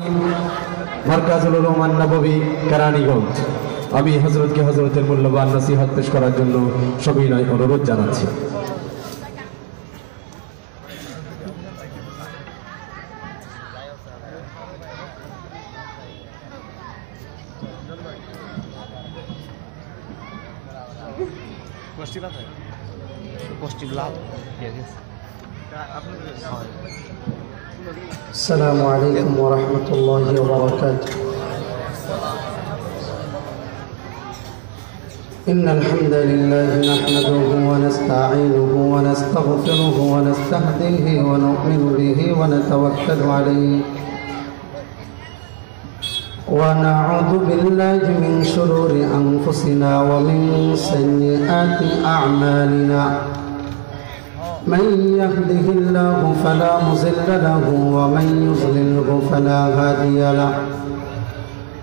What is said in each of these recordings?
মারকাজুল উলুম আন-নববী কেরানীগঞ্জ। আমি হযরতকে হযরতের মূল্যবান নসিহত পেশ করার জন্য সবিনয় অনুরোধ জানাচ্ছি। السلام عليكم ورحمة الله وبركاته. إن الحمد لله نحمده ونستعينه ونستغفره ونستهديه ونؤمن به ونتوكل عليه ونعوذ بالله من شرور أنفسنا ومن سيئات أعمالنا. من يهده الله فلا مضل له ومن يضلله فلا هادي له.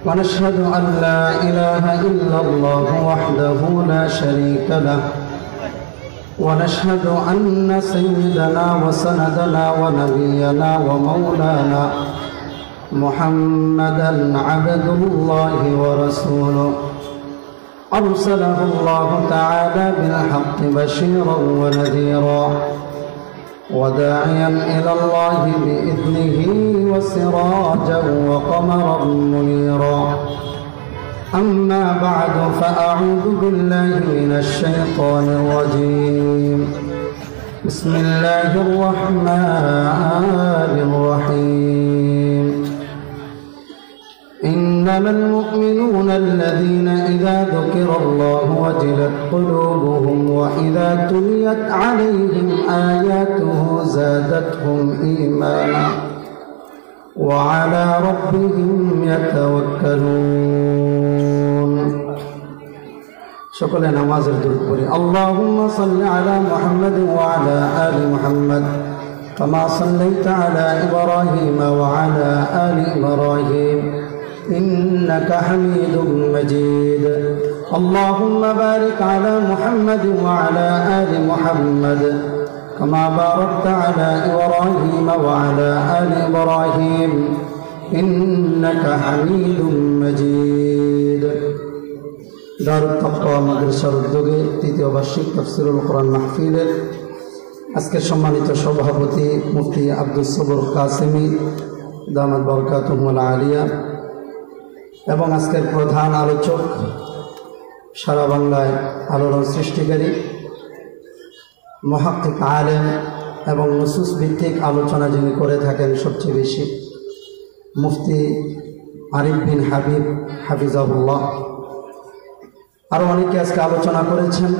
ونشهد أن لا إله إلا الله وحده لا شريك له. ونشهد أن سيدنا وسندنا ونبينا ومولانا محمدا عبد الله ورسوله أرسله الله تعالى بالحق بشيرا ونذيرا وداعيا إلى الله بإذنه وسراجا وقمرا منيرا. أما بعد فأعوذ بالله من الشيطان الرجيم. بسم الله الرحمن الرحيم. إنما المؤمنون الذين إذا ذكر الله وجلت قلوبهم وإذا تليت عليهم آياته زادتهم إيمانا وعلى ربهم يتوكلون. شكرا نماز الدرود. اللهم صل على محمد وعلى آل محمد كما صليت على إبراهيم وعلى آل إبراهيم إنك حميد مجيد. اللهم بارك على محمد وعلى آل محمد كما باركت على إبراهيم وعلى آل إبراهيم إنك حميد مجيد. দারুত তাকওয়া মাদ্রাসার উদ্যোগে তৃতীয় বার্ষিক তাফসীরুল কোরআন মাহফিলের আজকের সম্মানিত সভাপতি মুফতি আব্দুস সবুর কাসেমি দামাত বরকাতুহুল আলিয়া এবং আজকের প্রধান আলোচক সারা বাংলায় আলোড়ন সৃষ্টিকারী মুহাক্কিক আলেম এবং নুসুস ভিত্তিক আলোচনা যিনি করে থাকেন সবচেয়ে বেশি, মুফতি আরিফ বিন হাবিব হাফিজাহুল্লাহ। আরও অনেকে আজকে আলোচনা করেছেন।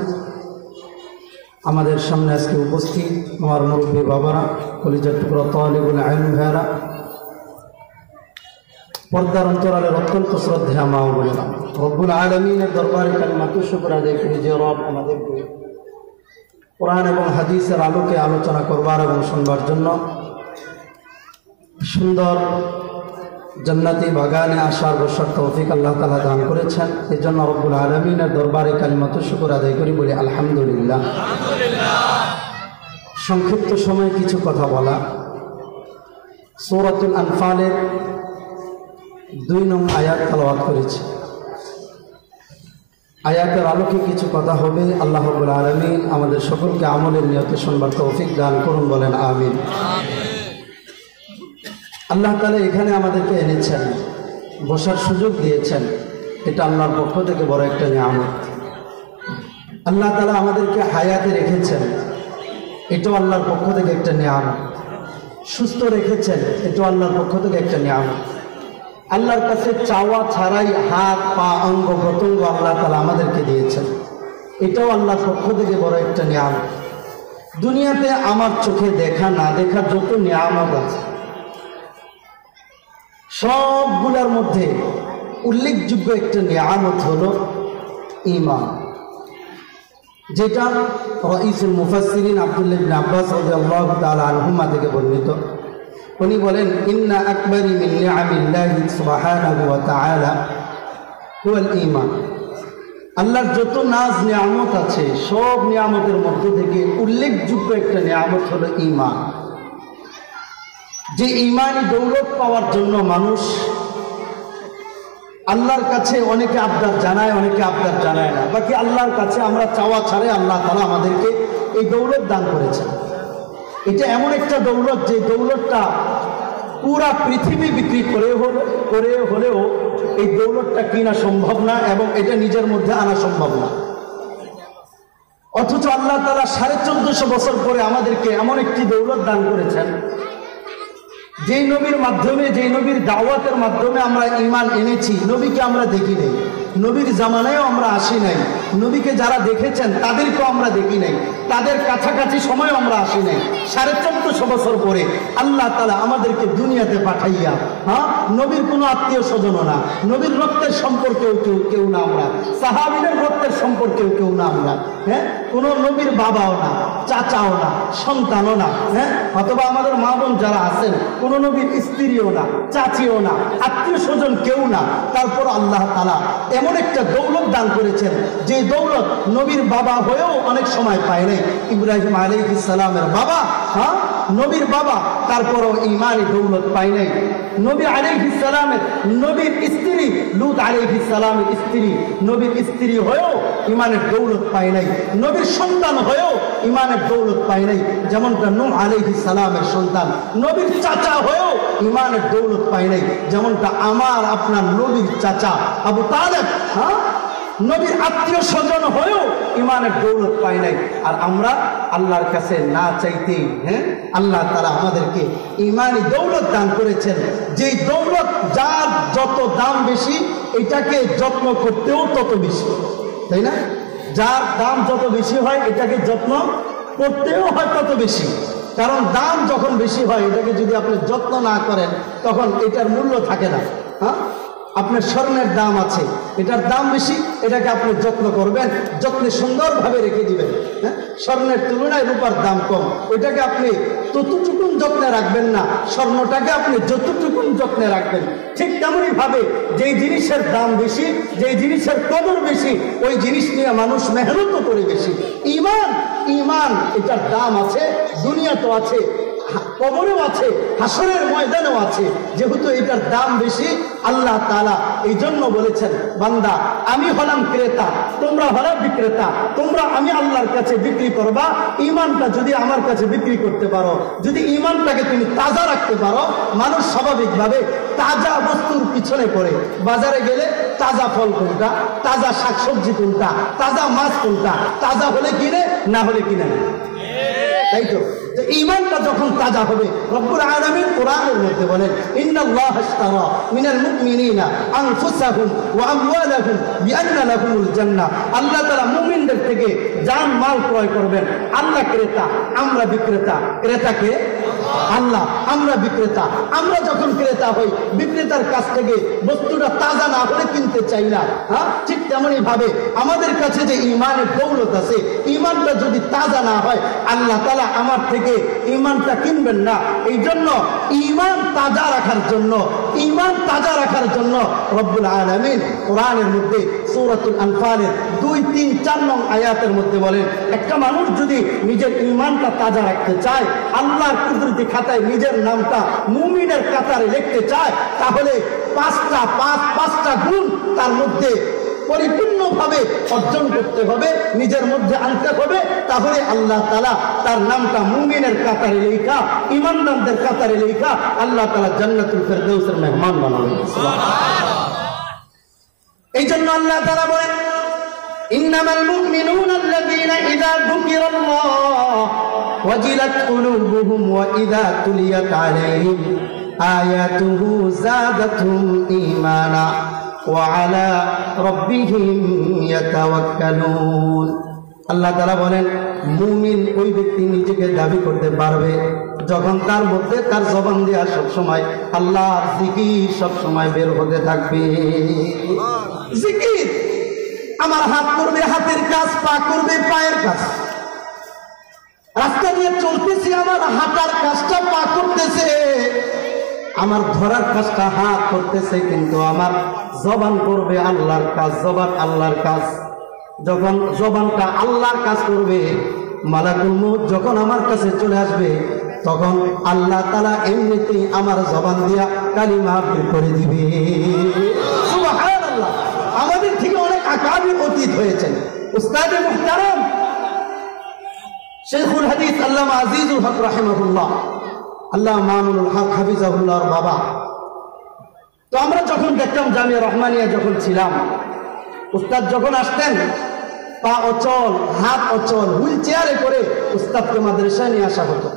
আমাদের সামনে আজকে উপস্থিত আমার মুরব্বী বাবারা, কলিজার টুকরা তালিবুল ইলম ভাইরা, পর্দার অন্তরালের অত্যন্ত শ্রদ্ধা মা ও বোনেরা, রব্বুল আলামিনের দরবারে কালিমাতুশ শুকর আদায় করি যে রব আমাদেরকে কোরআন এবং হাদিসের আলোকে আলোচনা করবার এবং শুনবার জন্য সুন্দর জান্নাতি বাগানে আসার বসার তৌফিক আল্লাহ তাআলা দান করেছেন। এই জন্য রব্বুল আলামিনের দরবারে কালিমাতুশ শুকর আদায় করি, বলি আলহামদুলিল্লাহ। সংক্ষিপ্ত সময়ে কিছু কথা বলা। সূরাতুল আনফালের 2 নং আয়াত তেলাওয়াত করেছি। আয়াতের আলোকে কিছু কথা হবে। আল্লাহ রাব্বুল আলামিন আমাদের সকলকে আমলের নিয়তে শুনবার তৌফিক দান করুন, বলেন আমিন। আল্লাহ তাআলা এখানে আমাদেরকে এনেছেন, বসার সুযোগ দিয়েছেন, এটা আল্লাহর পক্ষ থেকে বড় একটা নিয়ামত। আল্লাহ তাআলা আমাদেরকে হায়াতে রেখেছেন, এটাও আল্লাহর পক্ষ থেকে একটা নিয়ামত। সুস্থ রেখেছেন, এটাও আল্লাহর পক্ষ থেকে একটা নিয়ামত। আল্লাহর কাছে চাওয়া ছাড়াই হাত পা অঙ্গ প্রত্যঙ্গ আল্লাহ তাআলা আমাদেরকে দিয়েছেন, এটাও আল্লাহর পক্ষ থেকে বড় একটা নিয়ামত। দুনিয়াতে আমার চোখে দেখা না দেখা যত নিয়ামত আছে, সবগুলোর মধ্যে উল্লেখযোগ্য একটা নিয়ামত হলো ঈমান, যেটা রাইসুল মুফাসসিরিন আব্দুল্লাহ ইবনে আব্বাস রাদিয়াল্লাহু তাআলা আনহুমা থেকে বর্ণিত। উনি বলেন, ইন্না আকবারি মিন নিআমিল্লাহি সুবহানাহু ওয়া তাআলা হুয়াল ঈমান। আল্লাহর যত নাজ নিয়ামত আছে, সব নিয়ামতের মধ্য থেকে উল্লেখযোগ্য একটা নিয়ামত হলো ঈমান। যে ঈমানি দৌলত পাওয়ার জন্য মানুষ আল্লাহর কাছে অনেকে আবদার জানায়, অনেকে আবদার জানায় না। বাকি আল্লাহর কাছে আমরা চাওয়া ছাড়ে আল্লাহ তাআলা আমাদেরকে এই দৌলত দান করেছেন। এটা এমন একটা দৌলত যে দৌলতটা পুরা পৃথিবী বিক্রি করে হলেও এই দৌলতটা কিনা সম্ভব না এবং এটা নিজের মধ্যে আনা সম্ভব না। অথচ আল্লাহ তাআলা 1450 বছর পরে আমাদেরকে এমন একটি দৌলত দান করেছেন, যেই নবীর মাধ্যমে, যেই নবীর দাওয়াতের মাধ্যমে আমরা ঈমান এনেছি। নবীকে আমরা দেখি নাই, নবীর জামানায়ও আমরা আসি নাই, নবীকে যারা দেখেছেন তাদেরকেও আমরা দেখি নাই, তাদের কাছাকাছি সময়ও আমরা আসি নাই। 1450 বছর পরে আল্লাহ তাআলা আমাদেরকে দুনিয়াতে পাঠাইয়া, নবীর কোনো আত্মীয় স্বজনও না, নবীর রক্তের সম্পর্কেও কেউ না আমরা, সাহাবীদের রক্তের সম্পর্কেও কেউ না আমরা, কোনো নবীর বাবাও না, চাচাও না, সন্তানও না, অথবা আমাদের মা বোন যারা আছেন কোনো নবীর স্ত্রীও না, চাচিও না, আত্মীয় স্বজন কেউ না। তারপর আল্লাহ তাআলা এমন একটা দৌলত দান করেছেন যে দৌলত নবীর বাবা হয়েও অনেক সময় পায় নাই। ইব্রাহিম আলাইহিস সালামের বাবা, নবীর বাবা, তারপরও ঈমানি দৌলত পায় নাই। নবী আলাইহিস সালামের নবীর স্ত্রী লূত আলাইহিস সালামের স্ত্রী নবীর স্ত্রী হয়েও ঈমানের দৌলত পায় নাই। নবীর সন্তান হয়েও ঈমানের দৌলত পায় নাই, যেমনটা নূহ আলাইহিস সালামের সন্তান। নবীর চাচা হয়েও ঈমানের দৌলত পায় নাই, যেমনটা আমার আপনার নবীর চাচা আবু তালেব নবীর আত্মীয় স্বজন হয়েও ঈমানের দৌলত পায় নাই। আর আমরা আল্লাহর কাছে না চাইতেই আল্লাহ তাআলা আমাদেরকে ঈমানি দৌলত দান করেছেন। যেই দৌলত যার যত দাম বেশি এটাকে যত্ন করতেও তত বেশি, তাই না? যার দাম যত বেশি হয় এটাকে যত্ন করতেও হয় তত বেশি। কারণ দাম যখন বেশি হয় এটাকে যদি আপনি যত্ন না করেন তখন এটার মূল্য থাকে না। আপনার স্বর্ণের দাম আছে, এটার দাম বেশি, এটাকে আপনি যত্ন করবেন, যত্নে সুন্দরভাবে রেখে দিবেন। স্বর্ণের তুলনায় রূপার দাম কম, ওইটাকে আপনি ততটুকুন যত্নে রাখবেন না, স্বর্ণটাকে আপনি যতটুকুন যত্নে রাখবেন। ঠিক তেমনই ভাবে যেই জিনিসের দাম বেশি, যেই জিনিসের কদর বেশি, ওই জিনিস নিয়ে মানুষ মেহনত করে বেশি। ঈমান এটার দাম আছে, দুনিয়া তো আছে, কবরেও আছে, হাসরের ময়দানেও আছে। যেহেতু এটার দাম বেশি, আল্লাহ তাআলা এই জন্য বলেছেন, বান্দা আমি হলাম ক্রেতা, তোমরা হলো বিক্রেতা, তোমরা আমি আল্লাহর কাছে বিক্রি করবা। ঈমানটা যদি আমার কাছে বিক্রি করতে পারো, যদি ঈমানটাকে তুমি তাজা রাখতে পারো, মানুষ স্বাভাবিকভাবে তাজা বস্তুর পিছনে পড়ে। বাজারে গেলে তাজা ফল কোনটা, তাজা শাকসবজি কোনটা, তাজা মাছ কোনটা, তাজা হলে কিনে, না হলে কিনে না, তাই তো? ঈমানটা যখন তাজা হবে, রব্বুল আলামিন কোরআনের মধ্যে বলেন, ইন্নাল্লাহা আশতারা মিনাল মুমিনিনা আনফুসাহুম ওয়া আমওয়ালাহুম বিআন্না লাহুমুল জান্নাহ। আল্লাহ তাআলা মুমিনদের থেকে জান মাল ক্রয় করবেন। আল্লাহ ক্রেতা, আমরা বিক্রেতা। ক্রেতাকে আল্লাহ, আমরা বিক্রেতা। আমরা যখন ক্রেতা হই, বিক্রেতার কাছ থেকে বস্তুটা তাজা না হলে কিনতে চাই না। ঠিক তেমনই ভাবে আমাদের কাছে যে ঈমানের দৌলত আছে, ঈমানটা যদি তাজা না হয়, আল্লাহ তাআলা আমার থেকে ঈমানটা কিনবেন না। এই জন্য ঈমান তাজা রাখার জন্য, ঈমান তাজা রাখার জন্য রব্বুল আলামিন কোরআনের মধ্যে সূরাতুল আনফালের 2, 3, 4 নং আয়াতের মধ্যে বলেন, একটা মানুষ যদি নিজের ঈমানটা তাজা রাখতে চায়, আল্লাহর কুদরতি খাতায় নিজের নামটা মুমিনের কাতারে লিখতে চায়, তাহলে পাঁচটা গুণ তার মধ্যে পরিপূর্ণভাবে অর্জন করতে হবে, নিজের মধ্যে আনতে হবে। তাহলে আল্লাহ তাআলা তার নামটা মুমিনের কাতারে লেখা, ঈমানদারদের কাতারে লেখা, আল্লাহ তাআলা জান্নাতুল ফেরদাউসের মেহমান বানাবেন। সুবহানাল্লাহ। এই জন্য আল্লাহ তাআলা বলেন, ইন্নামাল মুমিনুনা আল্লাযীনা ইযা যুকিরাল্লাহ ওয়াজিলাত কুলুবুহুম ওয়া ইযা তুলিয়াত আলাইহিম আয়াতুহু যাদাতুহুম ঈমানা ওয়া আলা রাব্বিহিম ইয়াতাওয়াক্কালুন। আল্লাহ তাআলা বলেন, মুমিন ওই ব্যক্তি নিজেকে দাবি করতে পারবে যখন তার মধ্যে, তার জবান দিয়ে সবসময় আল্লাহর জিকির সবসময় বের হতে থাকবে। জিকির, আমার হাত করবে হাতের কাজ, পা করবে পায়ের কাজ। রাস্তা দিয়ে চলতেছি, আমার হাঁটার কাজটা পা করতেছে, আমার ধরার কাজটা হাত করতেছে, কিন্তু আমার জবান করবে আল্লাহর কাজ। জবান আল্লাহর কাজ। যখন জবানটা আল্লাহর কাজ করবে, মালাকুল মউত যখন আমার কাছে চলে আসবে, তখন আল্লাহ তাআলা এমনিতেই আমার জবান দিয়া কালিমা বের করে দিবে। সুবহানাল্লাহ। আমাদের থেকে অনেক আকাবির অতীত হয়েছেন। উস্তাদে মুহতারাম শেখুল হাদিস আল্লামা আজিজুল হক রাহিমাহুল্লাহ, আল্লামা মামুনুল হক হাফিজাহুল্লাহর বাবা। তো আমরা যখন দেখতাম জামিয়া রহমানিয়া যখন ছিলাম, উস্তাদ যখন আসতেন পা অচল হাত অচল হুইল চেয়ারে করে উস্তাদকে মাদ্রাসায় নিয়ে আসা হতো।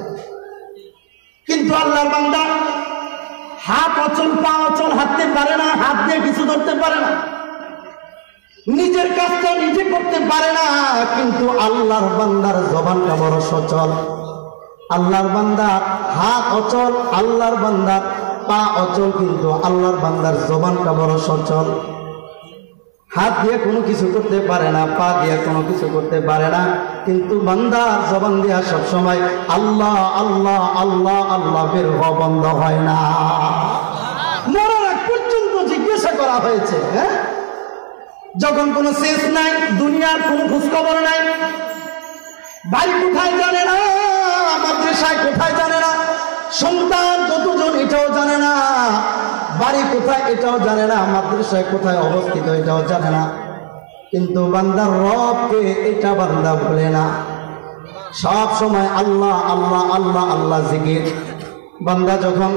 কিন্তু আল্লাহর বান্দা হাত অচল পা অচল হাঁটতে পারে না, হাত দিয়ে কিছু ধরতে পারে না, নিজের কাজটা নিজে করতে পারে না, কিন্তু আল্লাহর বান্দার জবানটা বড় সচল। আল্লাহর বান্দার হাত অচল, আল্লাহর বান্দার পা অচল, কিন্তু আল্লাহর বান্দার জবানটা বড় সচল। হাত দিয়ে কোনো কিছু করতে পারে না, পা দিয়ে কোনো কিছু করতে পারে না, কিন্তু বান্দার জবান দিয়া সবসময় আল্লাহ আল্লাহ আল্লাহ আল্লাহ বের হওয়া বন্ধ হয় না। মরার আগ পর্যন্ত জিজ্ঞাসা করা হয়েছে, হ্যাঁ, যখন কোনো শেষ নাই, দুনিয়ার কোনো খোঁজখবর নাই, বাড়ি কোথায় জানে না, মাদ্রাসায় কোথায় জানে না, সন্তান কতজন এটাও জানে না, বাড়ি কোথায় এটাও জানে না, মাদ্রাসায় কোথায় অবস্থিত এটাও জানে না, কিন্তু বান্দার রবকে এটা বান্দা ভুলে না। সব সময় আল্লাহ আল্লাহ আল্লাহ আল্লাহ জিকির। বান্দা যখন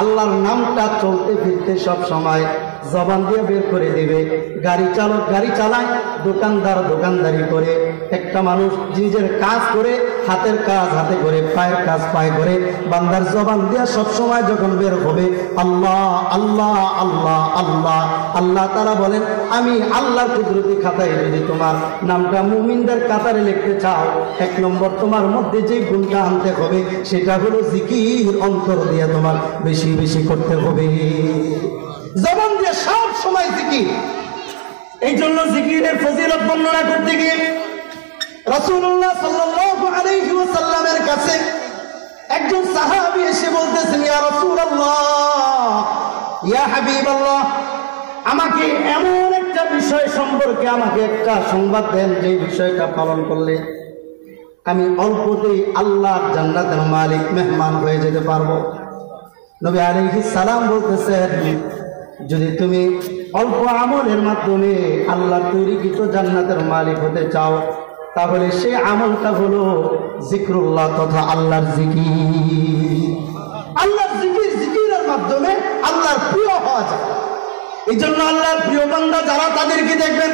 আল্লাহর নামটা চলতে ফিরতে সব সময় জবান দিয়ে বের করে দেবে। গাড়ি চালক গাড়ি চালায়, দোকানদার দোকানদারি করে, একটা মানুষ নিজের কাজ করে, হাতের কাজ হাতে করে, পায়ের কাজ পায়ে করে, বান্দার জবান দিয়ে সব সময় যখন বের হবে আল্লাহ আল্লাহ আল্লাহ আল্লাহ। আল্লাহ তাআলা বলেন, আমি আল্লাহর কুদরতি খাতায় যদি তোমার নামটা মুমিনদের কাতারে লিখতে চাও, 1 নম্বর তোমার মধ্যে যে গুণটা আনতে হবে সেটা হলো জিকির। অন্তর দিয়ে তোমার বেশি বেশি করতে হবে, জবান দিয়ে সব সময় জিকির। এই জন্য জিকিরের ফজিলত বর্ণনা করতে গিয়ে রাসূলুল্লাহ সাল্লাল্লাহু আলাইহি ওয়াসাল্লামের কাছে একজন সাহাবী এসে বলতেছেন, ইয়া রাসূলুল্লাহ, ইয়া হাবিবাল্লাহ, আমাকে এমন একটা বিষয় সম্পর্কে আমাকে একটা সংবাদ দেন, যে বিষয়টা পালন করলে আমি অল্পতেই আল্লাহর জান্নাতের মালিক মেহমান হয়ে যেতে পারবো। নবী আলাইহিস সালাম বলতেছেন, যদি তুমি অল্প আমলের মাধ্যমে আল্লাহর তৈরিকৃত জান্নাতের মালিক হতে চাও, তাহলে সেই আমলটা হলো জিক্রুল্লাহ তথা আল্লাহর জিকির। আল্লাহর জিকির, জিকিরের মাধ্যমে আল্লাহর প্রিয় হওয়া যায়। এই জন্য আল্লাহর প্রিয় বান্দা যারা, তাদেরকে দেখবেন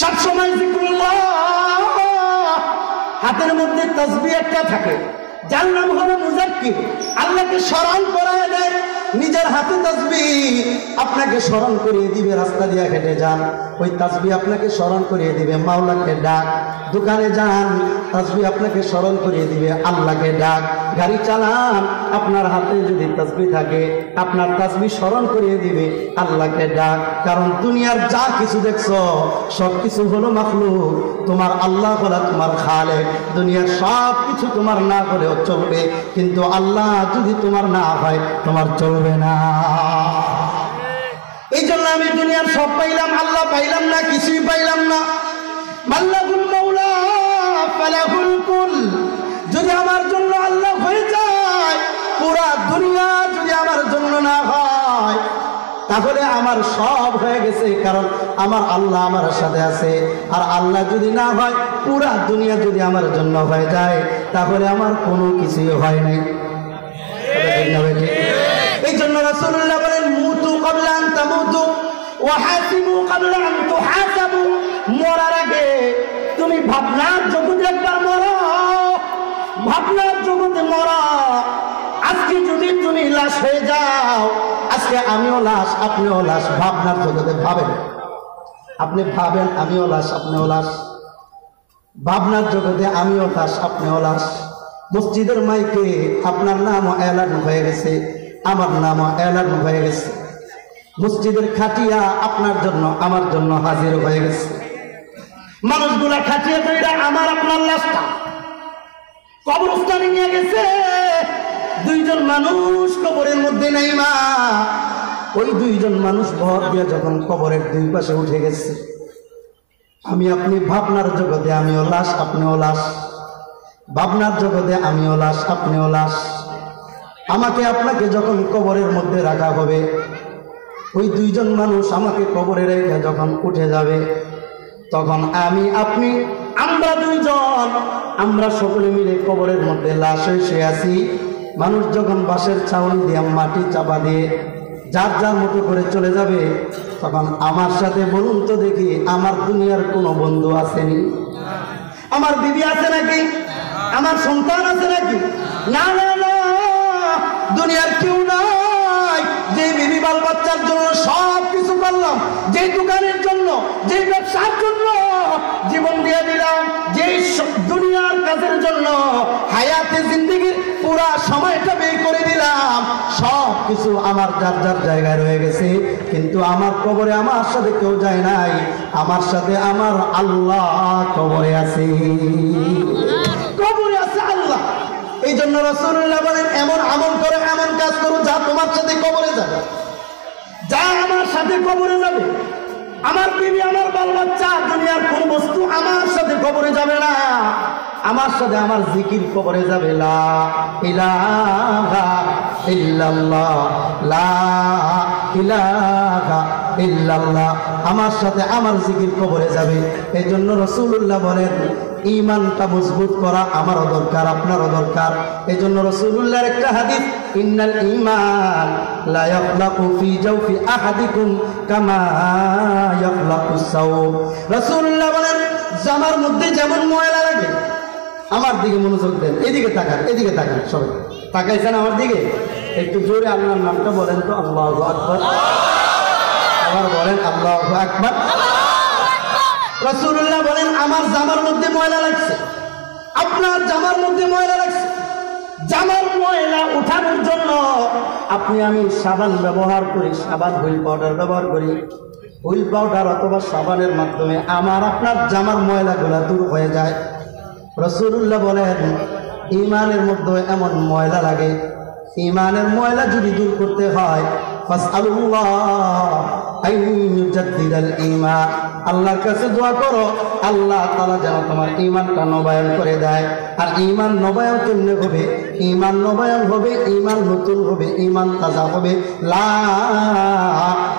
সবসময় জিক্রুল্লাহ, হাতের মধ্যে তাসবিহ একটা থাকে, যার নাম হলো মুজাক্কির। আল্লাহকে স্মরণ করায় দেয়, নিজের হাতে তাসবিহ আপনাকে স্মরণ করিয়ে দিবে। রাস্তা দিয়ে হেঁটে যান, ওই তাসবিহ আপনাকে স্মরণ করিয়ে দিবে মাওলাকে ডাক। দোকানে যান, তাসবিহ আপনাকে স্মরণ করিয়ে দিবে আল্লাহকে ডাক। গাড়ি চালান, আপনার হাতে যদি তাসবিহ থাকে, আপনার তাসবিহ স্মরণ করিয়ে দিবে আল্লাহকে ডাক। কারণ দুনিয়ার যা কিছু দেখছো সব কিছু হলো মাখলুক, তোমার আল্লাহ হলো তোমার খালেক। দুনিয়ার সব কিছু তোমার না হলেও চলবে, কিন্তু আল্লাহ যদি তোমার না হয় তোমার চলবে না। এই জন্য আমি দুনিয়ার সব পাইলাম, আল্লাহ পাইলাম না, কিছুই পাইলাম না। মাল্লাহুল মাওলা ফালাহুল কুল, যদি আমার জন্য আল্লাহ হয়ে যায়, পুরা দুনিয়া যদি আমার জন্য না হয়, তাহলে আমার সব হয়ে গেছে। কারণ আমার আল্লাহ আমার সাথে আছে। আর আল্লাহ যদি না হয়, পুরা দুনিয়া যদি আমার জন্য হয়ে যায়, তাহলে আমার কোনো কিছুই হয় নাই। এই জন্য রাসূলুল্লাহ বলেন, মুতু ক্বাবলা আন তামুতু ওয়া হাসিবু ক্বাবলা আন তুহাসাবু। মরার আগে তুমি ভাবনার জগতে একবার মরো, ভাবনার জগতে মরো। আজকে যদি তুমি লাশ হয়ে যাও, আজকে আমিও লাশ, আপনিও লাশ, ভাবনার জগতে ভাবেন, আপনি ভাবেন আমিও লাশ, আপনিও লাশ, ভাবনার জগতে আমিও লাশ, আপনিও লাশ। মসজিদের মাইকে আপনার নামও এলান হয়ে গেছে, আমার নামও এলান হয়ে গেছে। মসজিদের খাটিয়া আপনার জন্য আমার জন্য হাজির হয়ে গেছে। মানুষগুলা খাটিয়া তৈরি আমার আপনার লাশটা কবরস্থানে নিয়ে গেছে। 2 জন মানুষ কবরের মধ্যে নাই মা, ওই 2 জন মানুষ ভর দিয়ে যখন কবরের 2 পাশে উঠে গেছে, আমি আপনি ভাবনার জগতে আমিও লাশ, আপনিও লাশ, ভাবনার জগতে আমিও লাশ, আপনিও লাশ। আমাকে আপনাকে যখন কবরের মধ্যে রাখা হবে, ওই দুইজন মানুষ আমাকে কবরে রেখে যখন উঠে যাবে, তখন আমি আপনি আমরা দুইজন আমরা সকলে মিলে কবরের মধ্যে লাশ হয়ে শুয়ে আছি। মানুষ যখন বাঁশের ছাউনি দিয়ে মাটি চাপা দিয়ে যার যার মতো করে চলে যাবে, তখন আমার সাথে বলুন তো দেখি, আমার দুনিয়ার কোনো বন্ধু আসেনি? আমার বিবি আছে নাকি? আমার সন্তান আছে নাকি? না না না, দুনিয়ার কেউ নাই। যে বিবি বাল বাচ্চার জন্য সব কিছু করলাম, যে দোকানের জন্য, যে ব্যবসার জন্য জীবন দিয়ে দিলাম, যে দুনিয়ার কাজের জন্য হায়াতে জিন্দেগির পুরা সময়টা ব্যয় করে দিলাম, সব কিছু আমার যার যার জায়গায় রয়ে গেছে। কিন্তু আমার কবরে আমার সাথে কেউ যায় নাই, আমার সাথে আমার আল্লাহ কবরে আছে, কবরে আছে আল্লাহ। এই জন্য রাসূলুল্লাহ বলেন, এমন আমল করো, এমন কাজ করো যা তোমার সাথে কবরে যাবে, যা আমার সাথে কবরে যাবে। আমার বিবি, আমার বাল বাচ্চা, দুনিয়ার কোন বস্তু আমার সাথে কবরে যাবে না। আমার সাথে আমার জিকির কবরে যাবে, লা ইলাহা ইল্লাল্লাহ, লা ইলাহা ইল্লাল্লাহ। আমার সাথে আমার জিকির কবরে যাবে। এই জন্য রাসূলুল্লাহ বলেন, ঈমানটা মজবুত করা আমারও দরকার, আপনারও দরকার। এই জন্য রাসূলুল্লাহর একটা হাদিস, ইন্নাল ঈমান লা ইয়াখলাকু ফি জাওফি আহাদিকুম কামা ইয়াখলাকুস সাওব। রাসূলুল্লাহ বলেন, জামার মধ্যে যেমন ময়লা লাগে, আমার দিকে মনোযোগ দেন, এদিকে তাকান, এদিকে তাকান, সবাই তাকাইছেন আমার দিকে? একটু জোরে আল্লাহর নামটা বলেন তো, আল্লাহু আকবার। আবার বলেন আল্লাহু আকবার। রাসূলুল্লাহ বলেন, আমার জামার মধ্যে ময়লা লাগছে, আপনার জামার মধ্যে ময়লা লাগছে। জামার ময়লা উঠানোর জন্য আপনি আমি সাবান ব্যবহার করি, সাবান হুইল পাউডার ব্যবহার করি। হুইল পাউডার অথবা সাবানের মাধ্যমে আমার আপনার জামার ময়লাগুলা দূর হয়ে যায়। রাসূলুল্লাহ বলেন, ঈমানের মধ্যে এমন ময়লা লাগে, ঈমানের ময়লা যদি দূর করতে হয়, ফাসআলুল্লাহ আন ইউজাদ্দিদাল ঈমান, আল্লাহর কাছে দোয়া করো, আল্লাহ তাআলা যেন তোমার ঈমানটা নবায়ন করে দেয়। আর ঈমান নবায়ন কেমনে হবে? ঈমান নবায়ন হবে, ঈমান নতুন হবে, ঈমান তাজা হবে লা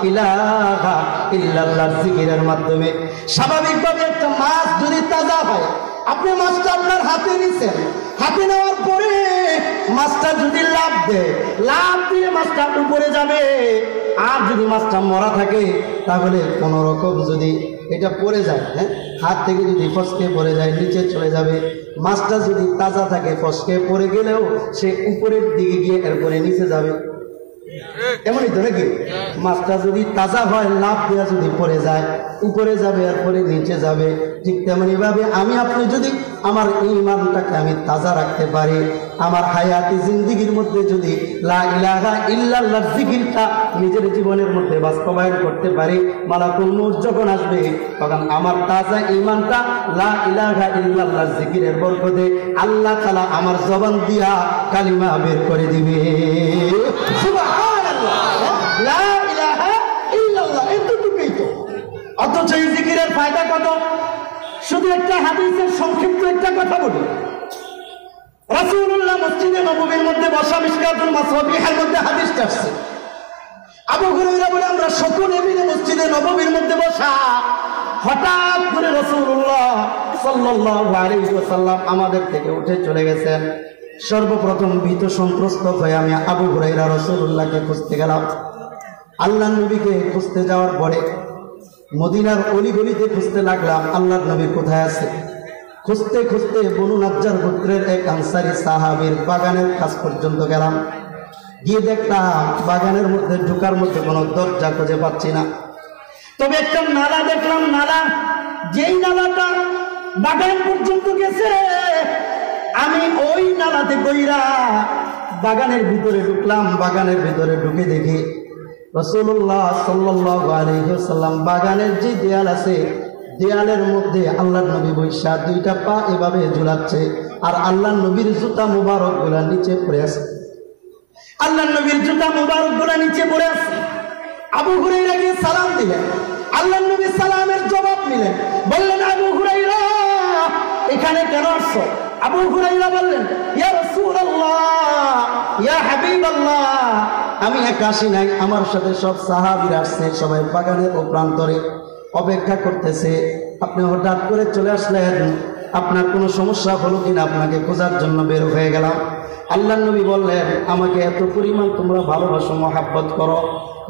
ইলাহা ইল্লাল্লাহর জিকিরের মাধ্যমে। স্বাভাবিকভাবে একটা মাছ যদি তাজা হয়, আপনি মাছটা আপনার হাতে নিছেন, হাতে নেওয়ার পরে মাছটা যদি লাফ দেয়, লাফ দিয়ে মাছটা উপরে যাবে। আর যদি মাছটা মরা থাকে, তাহলে কোনো রকম যদি এটা পড়ে যায়, হ্যাঁ, হাত থেকে যদি ফসকে পড়ে যায়, নিচে চলে যাবে। মাছটা যদি তাজা থাকে, ফসকে পড়ে গেলেও সে উপরের দিকে গিয়ে এরপরে নিচে যাবে। এমনই তো নাকি? মাছটা যদি তাজা হয়, লাভ দেওয়া যদি পড়ে যায়, উপরে যাবে, এরপরে নিচে যাবে। ঠিক তেমনি ভাবে আমি আপনি যদি আমার ঈমানটাকে আমি তাজা রাখতে পারি, আমার হায়াতি জিন্দেগির মধ্যে যদি লা ইলাহা ইল্লাল্লাহর জিকিরটা নিজের জীবনের মধ্যে বাস্তবায়ন করতে পারি, মালাকুল মউত যখন আসবে, তখন আমার তাজা ঈমানটা লা ইলাহা ইল্লাল্লাহর জিকিরের বরকতে আল্লাহ তাআলা আমার জবান দিয়া কালিমা বের করে দিবে। সুবহানাল্লাহ, লা ইলাহা ইল্লাল্লাহ, এতটুকুই তো। অথচ এই জিকিরের ফায়দা কত? শুধু একটা হাদিসের সংক্ষিপ্ত একটা কথা বলি। রাসূলুল্লাহ মসজিদে নববীর মধ্যে বসা, মিশকাতুল মাসাবিহের মধ্যে হাদিসটা আসছে। আবু হুরায়রা বলে, আমরা সকলে মিলে মসজিদে নববীর মধ্যে বসা, হঠাৎ করে রাসূলুল্লাহ সাল্লাল্লাহু আলাইহি ওয়াসাল্লাম আমাদের থেকে উঠে চলে গেছেন। সর্বপ্রথম ভীত সন্ত্রস্ত হয়ে আমি আবু হুরায়রা রাসূলুল্লাহকে খুঁজতে গেলাম। আল্লাহর নবীকে খুঁজতে যাওয়ার পরে মদিনার অলিগলিতে খুঁজতে লাগলাম, আল্লাহর নবী কোথায় আছে। খুঁজতে খুঁজতে বনু নাজ্জার গোত্রের এক আনসারী সাহাবীর বাগানের কাছ পর্যন্ত গেলাম। গিয়ে দেখলাম বাগানের মধ্যে ঢোকার মধ্যে কোনো দরজা খুঁজে পাচ্ছি না। তবে একটা নালা দেখলাম, নালা, যেই নালাটা বাগান পর্যন্ত গেছে, আমি ওই নালাতে কইরা বাগানের ভিতরে ঢুকলাম। বাগানের ভিতরে ঢুকে দেখি রাসূলুল্লাহ সাল্লাল্লাহু আলাইহি ওয়াসাল্লাম বাগানের যে দেয়াল আছে, দেয়ালের মধ্যে আল্লাহর নবী বৈশা দুইটা পা এভাবে ঝুলাচ্ছে, আর আল্লাহর নবীর জুতা মুবারক গুলা নিচে পড়ে আছে। আল্লাহর নবীর জুতা মুবারক গুলা নিচে পড়ে আছে। আবু হুরায়রা গিয়ে সালাম দিলেন, আল্লাহর নবী সালামের জবাব নিলেন, বললেন, আবু হুরায়রা এখানে কেন আসছো? আবু হুরায়রা বললেন, ইয়া রাসূলুল্লাহ, ইয়া হাবিবাল্লাহ, আমি একা আসি নাই, আমার সাথে সব সাহাবীরা আসছে, সবাই বাগানের ও প্রান্তরে অপেক্ষা করতেছে। আপনি হঠাৎ করে চলে আসলেন, আপনার কোনো সমস্যা হলো কিনা আপনাকে খোঁজার জন্য বের হয়ে গেলাম। আল্লাহ নবী বললেন, আমাকে এত পরিমাণ তোমরা ভালোবাসো, মহাব্বত করো।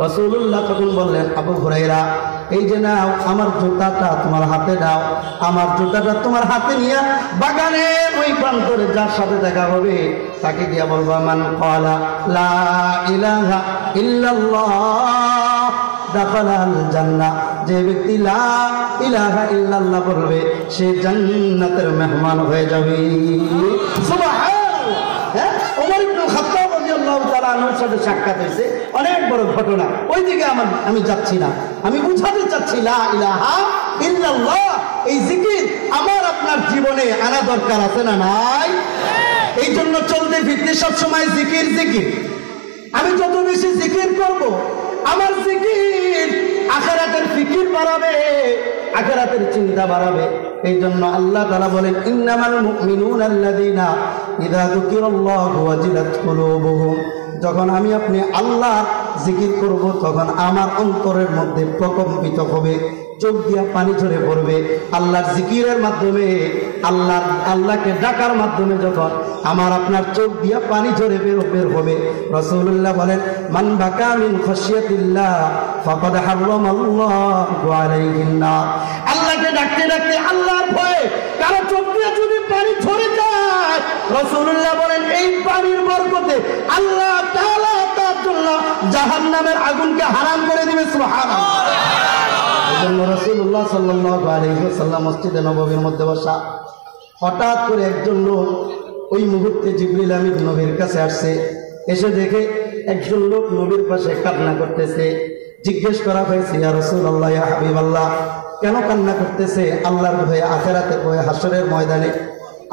রাসূলুল্লাহ তখন বললেন, আবু হুরায়রা, এই যে নাও আমার জুতাটা তোমার হাতে দাও, আমার জুতাটা তোমার হাতে নিয়ে বাগানের ওই প্রান্তরে যার সাথে দেখা হবে তাকে গিয়া বলবা, মান ক্বালা লা ইলাহা ইল্লাল্লাহ দাখালাল জান্নাহ, যে ব্যক্তি লা ইলাহা ইল্লাল্লাহ বলবে সে জান্নাতের মেহমান হয়ে যাবে। সুবহানাল্লাহ। হ্যাঁ, ওমর ইবনে খাত্তাব রাদিয়াল্লাহু তাআলা আনহুর সাথে সাক্ষাৎ হয়েছে, অনেক বড় ঘটনা। ওই দিকে আমি যাচ্ছি না, আমি বুঝাতে চাচ্ছি লা ইলাহা ইল্লাল্লাহ এই জিকির আমার আপনার জীবনে আনা দরকার আছে না নাই? এই জন্য চলতে ফিরতে সবসময় জিকির জিকির। আমি যত বেশি জিকির করব, আমার জিকির আখিরাতের ফিকির বাড়াবে, আখিরাতের চিন্তা বাড়াবে। এই জন্য আল্লাহ তাআলা বলেন, ইন্নামাল মুমিনুনা আল্লাযীনা ইযা যুকিরাল্লাহু ওয়াজিলাত কুলুবুহুম, যখন আমি আপনি আল্লাহ জিকির করব তখন আমার অন্তরের মধ্যে প্রকম্পিত হবে, চোখ দিয়া পানি ঝরে পড়বে। আল্লাহর জিকিরের মাধ্যমে, আল্লাহকে ডাকার মাধ্যমে যখন আমার আপনার চোখ দিয়া পানি ঝরে বের হবে। রাসূলুল্লাহ বলেন, মান বাকা মিন খাশিয়াতিল্লাহ ফাকাদ হারামাল্লাহু আলাইহিন নার। আল্লাহকে ডাকতে ডাকতে আল্লাহর ভয়ে কারো চোখ দিয়ে যদি পানি ঝরে যায়, রাসূলুল্লাহ বলেন এই পানির বরকতে আল্লাহ তাআলা তার জন্য জাহান্নামের আগুনকে হারাম করে দিবে। সুবহানাল্লাহ। এজন্য রাসূলুল্লাহ সাল্লাল্লাহু আলাইহি ওয়াসাল্লাম মসজিদে নববীর মধ্যে বসা, হঠাৎ করে একজন লোক, ওই মুহূর্তে জিবরিল আমিন নবীর কাছে আসছে, এসে দেখে একজন লোক নবীর পাশে কান্না করতেছে। জিজ্ঞেস করা হয়েছে, ইয়া রাসূলুল্লাহ, ইয়া হাবিবাল্লাহ, কেন কান্না করতেছে? আল্লাহর ভয়ে, আখিরাতের ভয়ে, হাসরের ময়দানে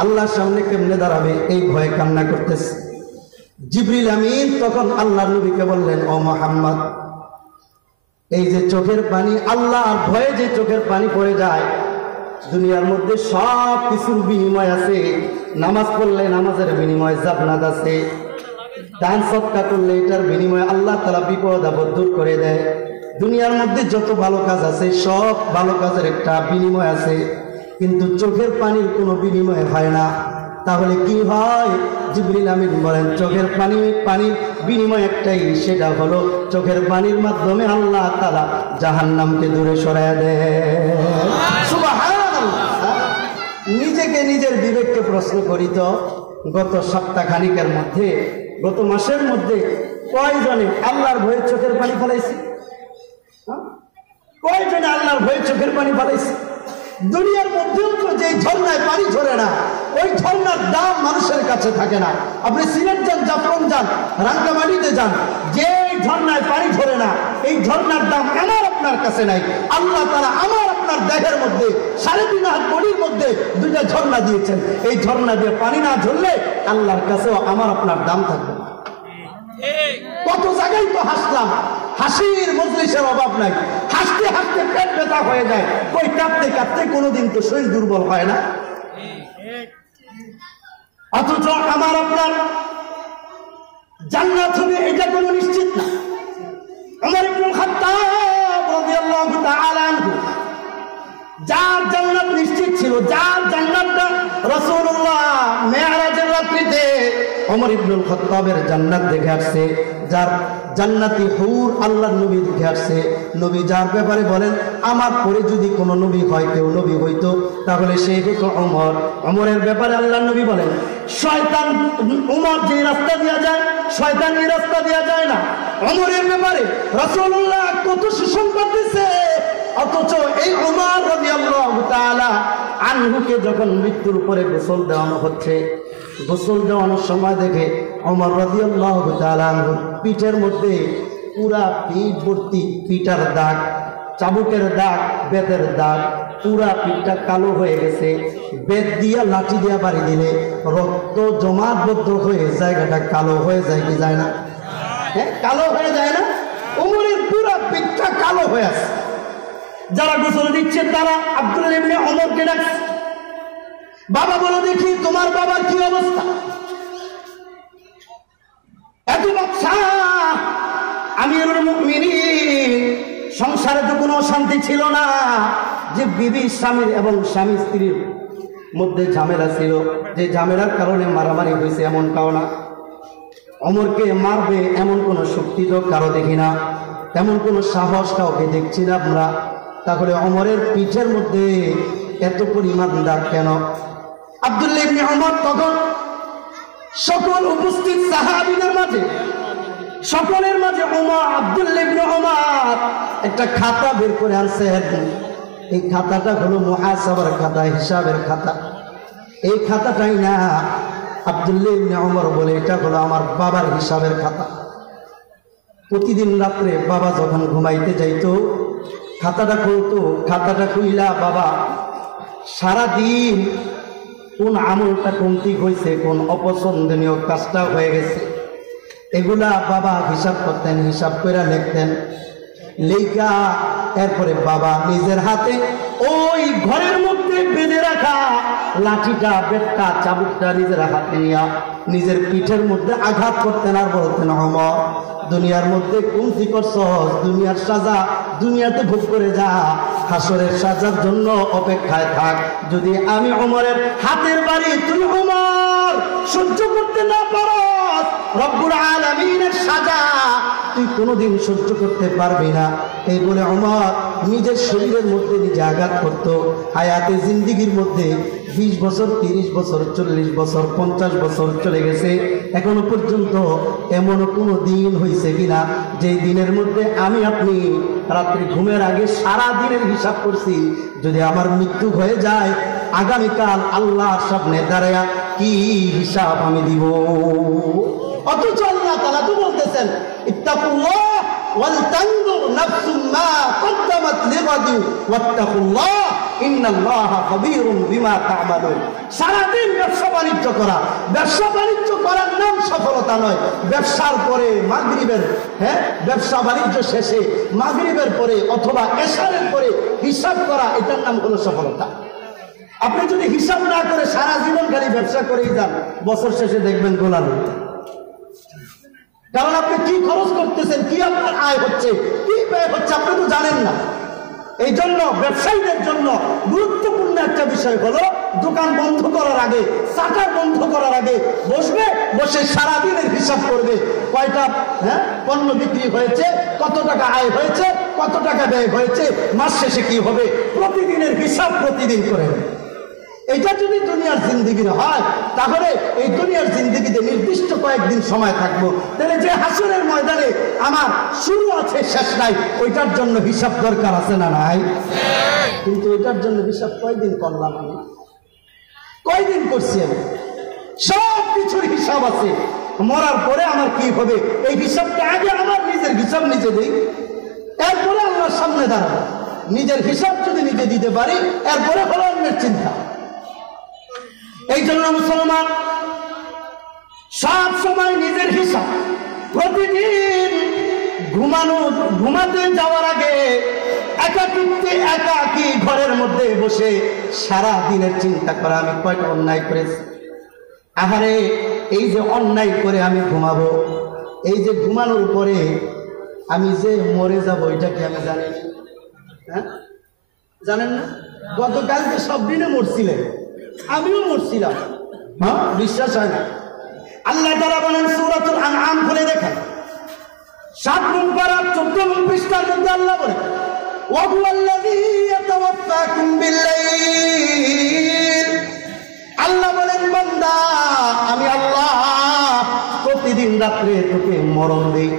আল্লাহর সামনে কেমনে দাঁড়াবে এই ভয়ে কান্না করতেছে। জিবরিল আমিন তখন আল্লাহর নবীকে বললেন, ও মুহাম্মদ, এই যে চোখের পানি, আল্লাহর ভয়ে যে চোখের পানি পড়ে যায়, দুনিয়ার মধ্যে সব কিছুর বিনিময় আছে। নামাজ পড়লে নামাজের বিনিময় জান্নাত আছে, দান সদকা করলে এটার বিনিময়ে আল্লাহ তাআলা বিপদ আপদ দূর করে দেয়। দুনিয়ার মধ্যে যত ভালো কাজ আছে সব ভালো কাজের একটা বিনিময় আছে, কিন্তু চোখের পানির কোনো বিনিময় হয় না। তাহলে কি হয়? জিবরিল আমিন বলেন, চোখের পানির বিনিময় একটাই, সেটা হলো চোখের পানির মাধ্যমে আল্লাহ তাআলা জাহান্নামকে দূরে সরায় দেয়। সুবহানাল্লাহ। নিজেকে নিজের বিবেককে প্রশ্ন করি তো, গত সপ্তাহখানিকের মধ্যে, গত মাসের মধ্যে কয়জনে আল্লাহর ভয়ে চোখের পানি ফেলাইছে? কয়জনে আল্লাহর ভয়ে চোখের পানি ফেলাইছে? দুনিয়ার মধ্যেও তো যে ঝর্ণায় পানি ঝরে না, ওই ঝর্ণার দাম মানুষের কাছে থাকে না। আপনি সিলেট যান, জাফলং যান, রাঙ্গামাটিতে যান, যে ঝর্ণায় পানি ঝরে না, এই ঝর্ণার দাম আমার আপনার কাছে নাই। আল্লাহ তাআলা আমার আপনার দেহের মধ্যে 3.5 হাত বডির মধ্যে 2টা ঝর্ণা দিয়েছেন। এই ঝর্ণা দিয়ে পানি না ঝরলে আল্লাহর কাছেও আমার আপনার দাম থাকবে না। কত জায়গায় তো হাসলাম, হাসির মজলিসের অভাব নাই, হাসতে হাসতে পেট ব্যথা হয়ে যায়, কই কাঁদতে কাঁদতে কোনোদিন তো শরীর দুর্বল হয় না। অথচ আমার আপনার জান্নাত হবে এটা কোনো নিশ্চিত না। ওমর ইবনে খাত্তাব রাদিয়াল্লাহু তাআলা আনহু, যার জান্নাত নিশ্চিত ছিল, যার জান্নাতটা রাসূলুল্লাহ মেরাজের রাত্রিতে ওমর ইবনে খাত্তাবের জান্নাত দেখে আসছে, যার জান্নাতি হুর আল্লাহর নবী দেখে আসছে। নবী যার ব্যাপারে বলেন, আমার পরে যদি কোনো নবী হয়, কেউ নবী হইতো, তাহলে সেই হতো ওমর। ওমরের ব্যাপারে আল্লাহর নবী বলেন, শয়তান ওমর যে রাস্তা দেওয়া যায়, শয়তান এই রাস্তা দেওয়া যায় না। ওমরের ব্যাপারে রাসূলুল্লাহ কত সুসংবাদ দিয়েছে, অথচ এই ওমর রাদিয়াল্লাহু তাআলা আনহুকে যখন মৃত্যুর পরে গোসল দেওয়ানো হচ্ছে, গোসল দেওয়ানোর সময় দেখে ওমর রাদিয়াল্লাহু তাআলা আনহু পিঠের মধ্যে পুরা পিঠ ভর্তি পিটার দাগ, চাবুকের দাগ, বেতের দাগ, পুরা পিঠটা কালো হয়ে গেছে। বেত দিয়া লাঠি দিয়া বাড়ি দিলে রক্ত জমাটবদ্ধ হয়ে জায়গাটা কালো হয়ে যায় কি যায় না? হ্যাঁ, কালো হয়ে যায় না? ওমরের পুরা পিঠটা কালো হয়ে আছে। যারা গোসল দিচ্ছে তারা আব্দুল্লাহ ইবনে ওমরকে ডাকছে, বাবা বলো দেখি তোমার বাবার কি অবস্থা? এত বাদশা আমিরুল মুমিনিন, সংসারে তো কোনো শান্তি ছিল না, যে বিবি স্বামীর এবং স্বামী স্ত্রীর মধ্যে ঝামেলা ছিল, যে ঝামেলার কারণে মারামারি হয়েছে এমনটাও না। ওমরকে মারবে এমন কোনো শক্তি তো কারো দেখি না, এমন কোনো সাহস কাউকে দেখছি না আমরা। তাহলে ওমরের পিঠের মধ্যে এত পরিমাণ দাগ কেন? আব্দুল্লাহ ইবনে ওমর তখন সকল উপস্থিত সাহাবীদের মাঝে, সকলের মাঝে ওমর, আব্দুল্লাহ ইবনে ওমর একটা খাতা বের করে আনছেন। এই খাতাটা হলো মুহাসাবার খাতা, হিসাবের খাতা। এই খাতাটাই না আব্দুল্লাহ ইবনে ওমর বলে এটা হলো আমার বাবার হিসাবের খাতা। প্রতিদিন রাত্রে বাবা যখন ঘুমাইতে যাইতো খাতাটা খুলতো, খাতাটা খুইলা বাবা সারাদিন কোন আমলটা কমতি হয়েছে, কোন অপছন্দনীয় কাজটা হয়ে গেছে, এগুলা বাবা হিসাব করতেন, হিসাব করে লিখতেন। লেখা এরপরে বাবা নিজের হাতে ওই ঘরের মধ্যে বেঁধে রাখা লাঠিটা, বেটটা, চাবুকটা নিজের হাতে নিয়ে নিজের পিঠের মধ্যে আঘাত করতেন আর বলতেন, ওমর দুনিয়ার মধ্যে কমতি করছস, দুনিয়ার সাজা দুনিয়াতে ভোগ করে যা, হাসরের সাজার জন্য অপেক্ষায় থাক। যদি আমি ওমরের হাতের বাড়ি তুই ওমর সহ্য করতে না পারো, রব্বুল আলামিনের সাজা তুই কোনোদিন সহ্য করতে পারবি না। এই বলে ওমর নিজের শরীরের মধ্যে নিজে আঘাত করত। হায়াতে জিন্দিগির মধ্যে 20 বছর, 30 বছর, 40 বছর, 50 বছর চলে গেছে, এখনো পর্যন্ত এমনও কোনো দিন হয়েছে কিনা যে দিনের মধ্যে আমি আপনি রাত্রি ঘুমের আগে সারা দিনের হিসাব করছি, যদি আমার মৃত্যু হয়ে যায় আগামীকাল আল্লাহর সামনে দাঁড়ায়া কি হিসাব আমি দিব। অথচ আল্লাহ তাআলা তো বলতেছেন, ইত্তাকুল্লাহ ওয়াল তানজুর নাফসুম মা কদ্দামাত লিগাদি ওয়াত্তাকুল্লাহ ইন্নাল্লাহা খাবীরুম বিমা তা'মালুন। সারা দিন ব্যবসা বাণিজ্য করা, ব্যবসা বাণিজ্য করার নাম সফলতা নয়। ব্যবসার পরে মাগরিবের, ব্যবসা বাণিজ্য শেষে মাগরিবের পরে অথবা এশারের পরে হিসাব করা, এটার নাম হলো সফলতা। আপনি যদি হিসাব না করে সারা জীবন খালি ব্যবসা করেই যান, বছর শেষে দেখবেন গোলামি। কারণ আপনি কি খরচ করতেছেন, কি আপনার আয় হচ্ছে, কি ব্যয় হচ্ছে আপনি তো জানেন না। এই জন্য ব্যবসায়ীদের জন্য গুরুত্বপূর্ণ একটা বিষয় হলো দোকান বন্ধ করার আগে, শাটার বন্ধ করার আগে বসবে, বসে সারাদিনের হিসাব করবে, কয়টা পণ্য বিক্রি হয়েছে, কত টাকা আয় হয়েছে, কত টাকা ব্যয় হয়েছে, মাস শেষে কি হবে, প্রতিদিনের হিসাব প্রতিদিন করে। এটা যদি দুনিয়ার জিন্দিগির হয়, তাহলে এই দুনিয়ার জিন্দিগিতে নির্দিষ্ট কয়েকদিন সময় থাকবো, তাহলে যে হাসরের ময়দানে আমার শুরু আছে শেষ নাই, ওইটার জন্য হিসাব দরকার আছে না নাই? কিন্তু ওইটার জন্য হিসাব কয়দিন করলাম আমি, কয়দিন করছি আমি? সব কিছুর হিসাব আছে। মরার পরে আমার কি হবে এই হিসাবটা আগে আমার নিজের হিসাব নিজে দিই, এরপরে আল্লাহর সামনে দাঁড়াবো। নিজের হিসাব যদি নিজে দিতে পারি, এরপরে হলো অন্যের চিন্তা। এই জন্য মুসলমান সব সময় নিজের হিসাব, প্রতিদিন ঘুমাতে যাওয়ার আগে একাকী ঘরের মধ্যে বসে সারা দিনের চিন্তা করা, আমি কয়টা অন্যায় করেছি। আহারে, এই যে অন্যায় করে আমি ঘুমাবো, এই যে ঘুমানোর পরে আমি যে মরে যাবো, এটা কি আমি জানি? জানেন না? গতকালকে সব দিনে মরছিলেন, আমিও মরছিলাম, বিশ্বাস হয় না। আল্লাহ তাআলা বলেন সূরাতুল আনআম খুলে দেখেন, 7 নং পারা 14 নং পৃষ্ঠার মধ্যে আল্লাহ বলেন, ওয়া হুয়াল্লাযী ইয়াতাওয়াফাকুম বিল-লাইল। আল্লাহ বলেন, বান্দা আমি আল্লাহ প্রতিদিন রাত্রে তোকে মরণ দেই,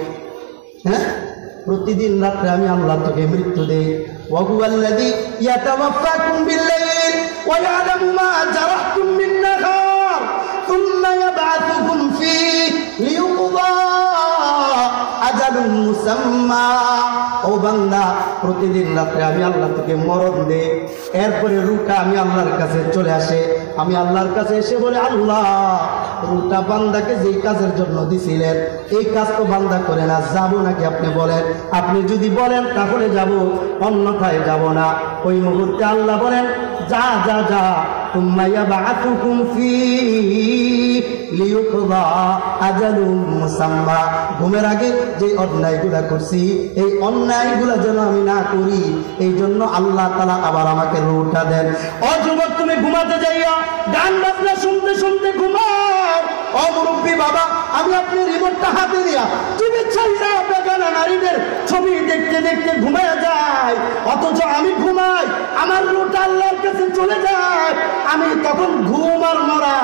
প্রতিদিন রাত্রে আমি আল্লাহ তোকে মৃত্যু দেই। ওয়া হুয়াল্লাযী ইয়াতাওয়াফাকুম বিল-লাইল ওয়া ইয়ালামু মা জারাহতুম বিন-নাহার সুম্মা ইয়াবআথুকুম ফীহি লিইউকযা আজালুন মুসাম্মা। ও বান্দা, প্রতিদিন রাত্রে আমি আল্লাহ তোকে মরণ দেই, এরপরে রূহটা আমি আল্লাহর কাছে চলে আসে। আমি আল্লাহর কাছে এসে বলে, আল্লাহ রূহটা বান্দাকে যেই কাজের জন্য দিছিলেন এই কাজ তো বান্দা করে না, যাবো নাকি আপনি বলেন? আপনি যদি বলেন তাহলে যাব, অন্যথায় যাব না। ওই মুহূর্তে আল্লাহ বলেন, যা যা যা, তুম্মা ইয়াবআতুকুম ফীহি লিয়ুকযা আজালুম মুসাম্মা। ঘুমের আগে যে অন্যায়গুলা করছি এই অন্যায়গুলা যেন আমি না করি, এই জন্য আল্লাহ তাআলা আবার আমাকে রূহটা দেন। ও যুবক, তুমি ঘুমাতে যাইয়া গান বাজনা শুনতে শুনতে ঘুমাও। ও মুরব্বী বাবা, আমি আপনি রিমোটটা হাতে দিয়া টিভি চাইয়া বেগানা নারীদের ছবি দেখতে দেখতে ঘুমায় যায়, অথচ আমি ঘুমাই, আমার রূহটা আল্লাহর কাছে চলে যায়। আমি তখন ঘুম আর মরা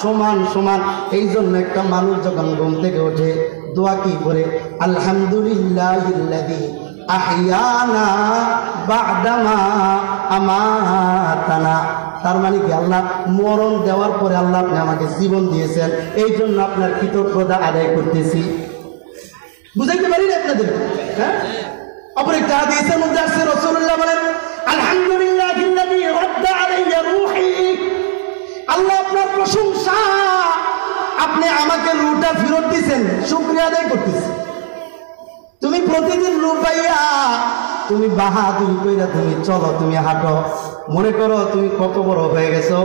সমান সমান। এই জন্য একটা মানুষ যখন ঘুম থেকে ওঠে দোয়া কি করে? আলহামদুলিল্লাহিল্লাযী আহইয়ানা বা'দামা আমাতানা। তার মানে কি, আল্লাহ মরণ দেওয়ার পরে আল্লাহ আপনি আমাকে জীবন দিয়েছেন, এই জন্য আপনার কৃতজ্ঞতা আদায় করতেছি। বুঝাইতে পারি না আপনাদের? হ্যাঁ, অপর একটা হাদিসের মধ্যে আসছে, রাসূলুল্লাহ বলেন আলহামদুলিল্লাহিল্লাযী রাদ্দা আলাইয়া রূহি। আল্লাহ আপনার প্রশংসা, আপনি আমাকে রূহটা ফেরত দিয়েছেন, শুকরিয়া আদায় করতেছি। তুমি প্রতিদিন রূহ পাইয়া তুমি বাহাদুরি কইরা তুমি চলো, তুমি হাঁটো, মনে করো তুমি কত বড় হয়ে গেছো।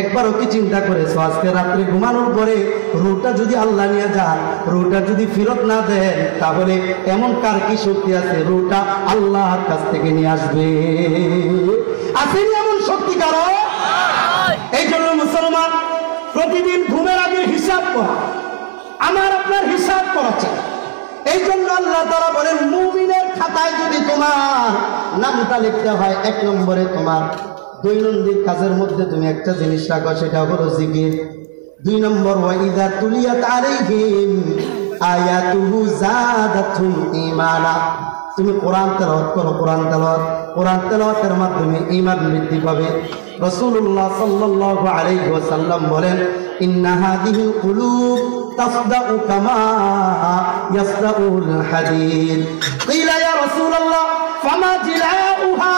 একবারও কি চিন্তা করেছো আজকে রাত্রে ঘুমানোর পরে রূহটা যদি আল্লাহ নিয়ে যান, রূহটা যদি ফেরত না দেন, তাহলে এমন কার কি শক্তি আছে রূহটা আল্লাহর কাছ থেকে নিয়ে আসবে? আসেনি এমন শক্তি কারো? এই জন্য মুসলমান প্রতিদিন ঘুমের আগে হিসাব করা, আমার আপনার হিসাব করা চাই। এই জন্য আল্লাহ তাআলা বলেন, মুমিনের খাতায় যদি তোমার নামটা লিখতে হয়, 1 নম্বরে তোমার দৈনন্দিন কাজের মধ্যে তুমি একটা জিনিস রাখো, সেটা হলো জিকির। 2 নম্বর, ওয়া ইযা তুলিয়াত আলাইহিম আয়াতুহু যাদাতুহুম ঈমানা। তুমি কোরআন তেলাওয়াত করো, কোরআন তেলাওয়াতের মাধ্যমে ঈমান বৃদ্ধি পাবে। রাসূলুল্লাহ সাল্লাল্লাহু আলাইহি ওয়াসাল্লাম বলেন, ইন্না হাযিহিল কুলুব তাসদাউ কামা ইয়াসদাউল হাদীদ। কিলা ইয়া রাসূলুল্লাহ ফামা জিলাউহা?